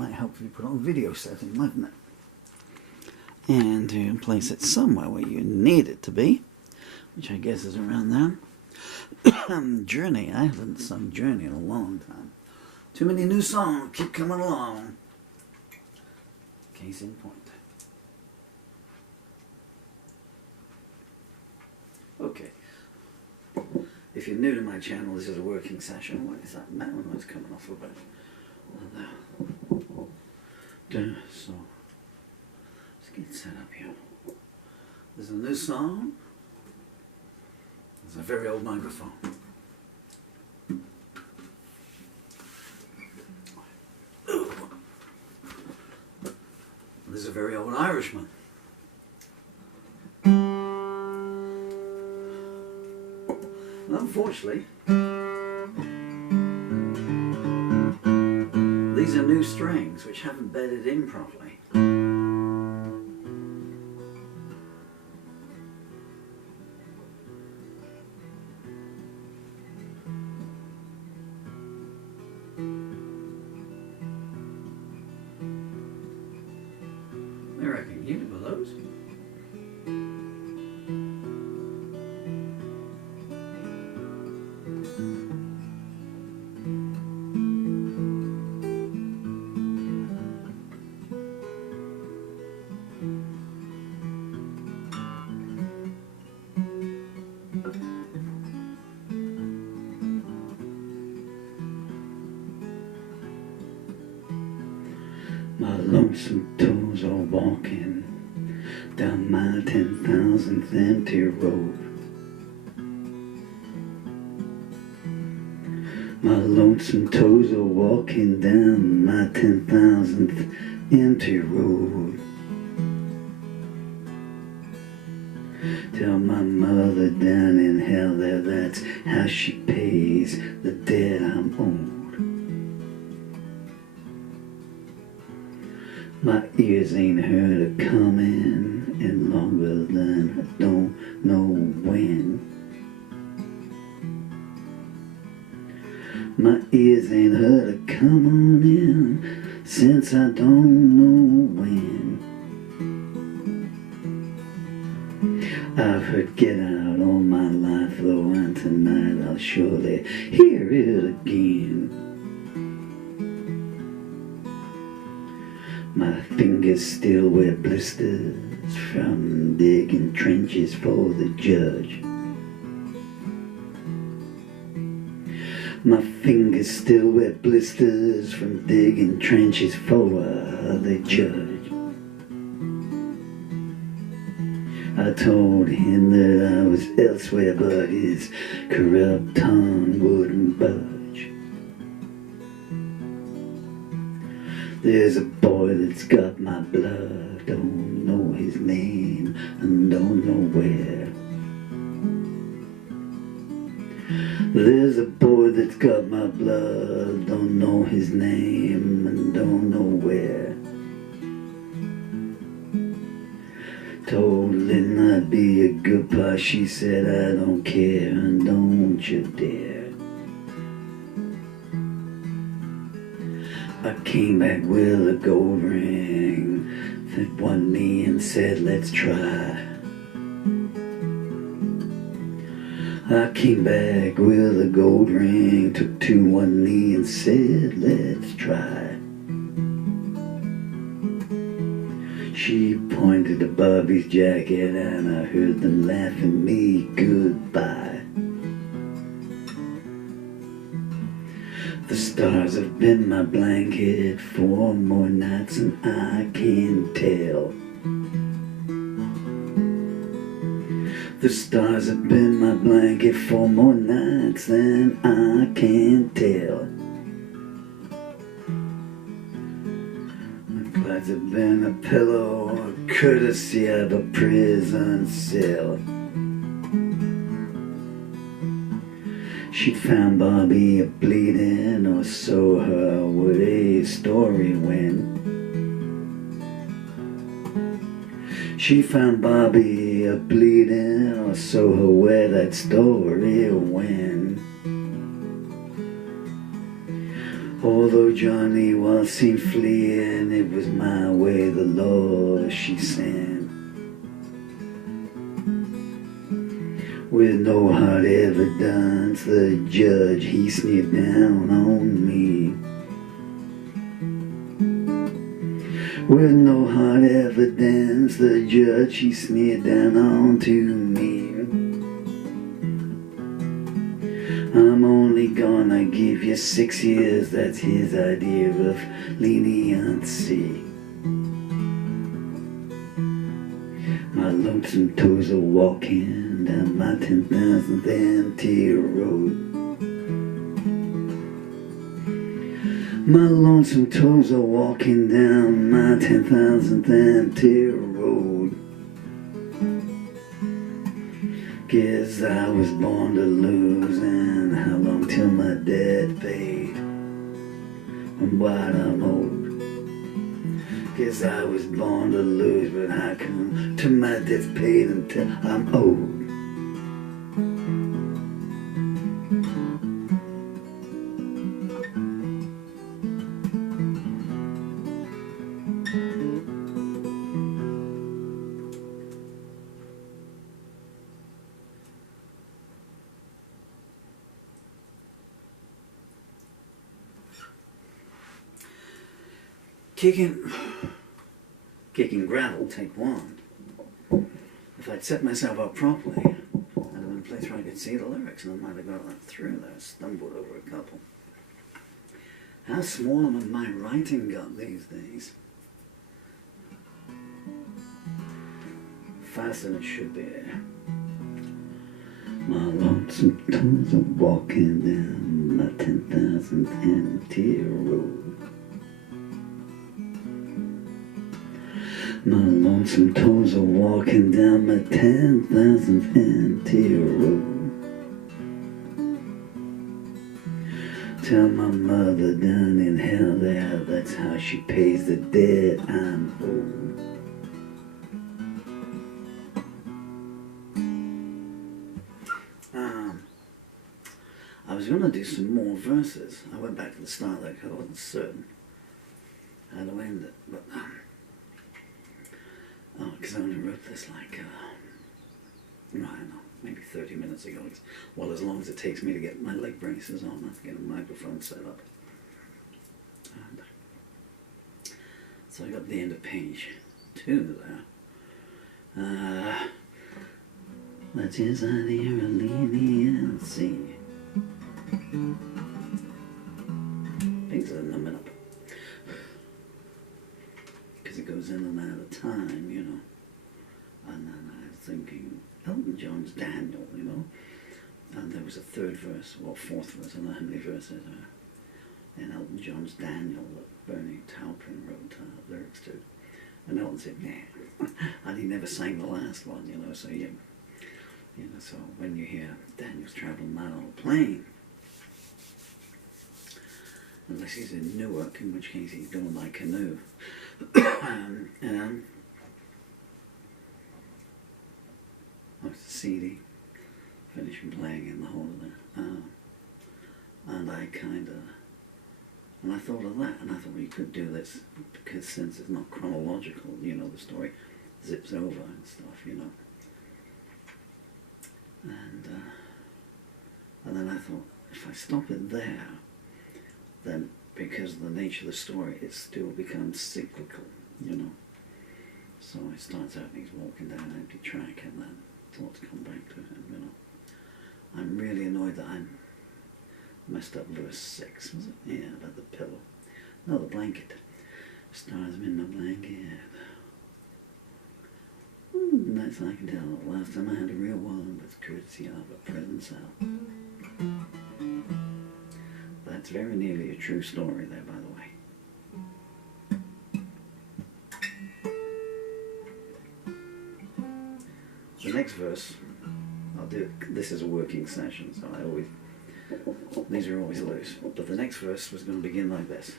might help if you put on video setting, mightn't it? And to place it somewhere where you need it to be, which I guess is around there. Journey, I haven't sung Journey in a long time. Too many new songs keep coming along. Case in point. Okay. If you're new to my channel, this is a working session. What is that metal noise coming off of it? So, let's get set up here. There's a new song. There's a very old microphone. There's a very old Irishman. And unfortunately, these are new strings which haven't bedded in properly. I reckon you know those. My lonesome toes are walking down my 10,000th empty road. My lonesome toes are walking down my 10,000th empty road. Tell my mother down in hell there that's how she pays the debt I'm owed. My ears ain't heard a coming in longer than I don't know when. My ears ain't heard a come on in since I don't know when. I've heard get out all my life though, and tonight I'll surely hear it again. My fingers still wear blisters from digging trenches for the judge. My fingers still wear blisters from digging trenches for the judge. I told him that I was elsewhere, but his corrupt tongue wouldn't budge. There's a boy that's got my blood, don't know his name and don't know where. There's a boy that's got my blood, don't know his name and don't know where. Told Lynn I'd be a good pa, she said I don't care and don't you dare. I came back with a gold ring, fit one knee and said let's try. I came back with a gold ring, took to one knee and said let's try. She pointed to Bobby's jacket and I heard them laughing me goodbye. The stars have been my blanket for more nights than I can tell. The stars have been my blanket for more nights than I can tell. The clouds have been a pillow, courtesy of a prison cell. She'd found Bobby a bleeding, or so her way story went. She found Bobby a bleeding, or so her way that story went. Although Johnny was seen fleeing, it was my way, the law, she sang. With no hard evidence, the judge, he sneered down on me. With no hard evidence, the judge, he sneered down onto me. I'm only gonna give you 6 years, that's his idea of leniency. My lonesome toes are walking down my 10,000th empty road. My lonesome toes are walking down my 10,000th empty road. Guess I was born to lose, and how long till my debt paid? And what I'm owed. Guess I was born to lose, but how come till my debt's paid until I'm owed? Kickin Gravel, take 1. If I'd set myself up properly, I'd have been a place where I could see the lyrics, and I might have got that through there, stumbled over a couple. How small am my writing got these days? Faster than it should be. My lonesome toes are walking down my 10,000th empty road. My lonesome toes are walking down my 10,000th empty road. Tell my mother down in hell there, that's how she pays the debt I'm owed. I was going to do some more verses. I went back to the start like I wasn't certain how to end it, but because I only wrote this like, I don't know, maybe 30 minutes ago. Well, as long as it takes me to get my leg braces on, I have to get a microphone set up. And so I got the end of page 2 there. That's his idea of leniency. Things are numbing up. Because it goes in and out of time, you know. And then I was thinking, Elton John's Daniel, you know. And there was a 3rd verse, or 4th verse, I don't know how many verses in Elton John's Daniel that Bernie Taupin wrote lyrics to. And Elton said, nah. And he never sang the last one, you know, so so when you hear Daniel's traveling that on a plane, unless he's in Newark, in which case he's doing my canoe. I was CD, finishing playing in the hall there. And I thought of that, and I thought, well, you could do this, because since it's not chronological, you know, the story zips over and stuff, you know. And then I thought, if I stop it there, then because of the nature of the story, it still becomes cyclical, you know. So it starts out and he's walking down an empty track, and then thoughts come back to him, you know. I'm really annoyed that I messed up verse 6, was it? Yeah, about the pillow. No, the blanket. Stars in my blanket. That's I can tell. Last time I had a real one was courtesy of a prison cell. That's very nearly a true story there, by the way. The next verse, I'll do, this is a working session, so these are always loose. But the next verse was going to begin like this.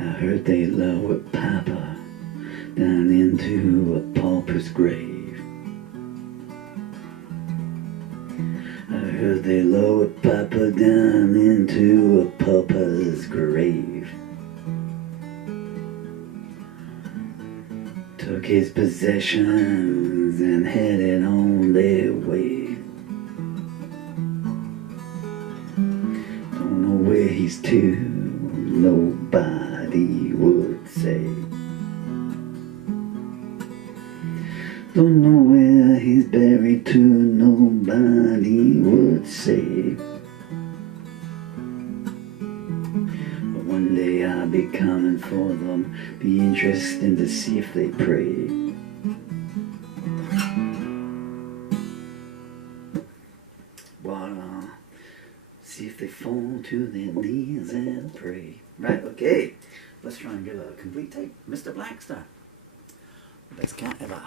I heard they lowered Papa down into a pauper's grave. I they lowered Papa down into a pauper's grave. Took his possessions and headed on their way. Don't know where he's to, nobody would say. Don't know where he's buried to, nobody would say. But one day I'll be coming for them, be interesting to see if they pray. Well, see if they fall to their knees and pray. Right, okay. Let's try and get a complete take. Mr. Blackstar. Best cat ever.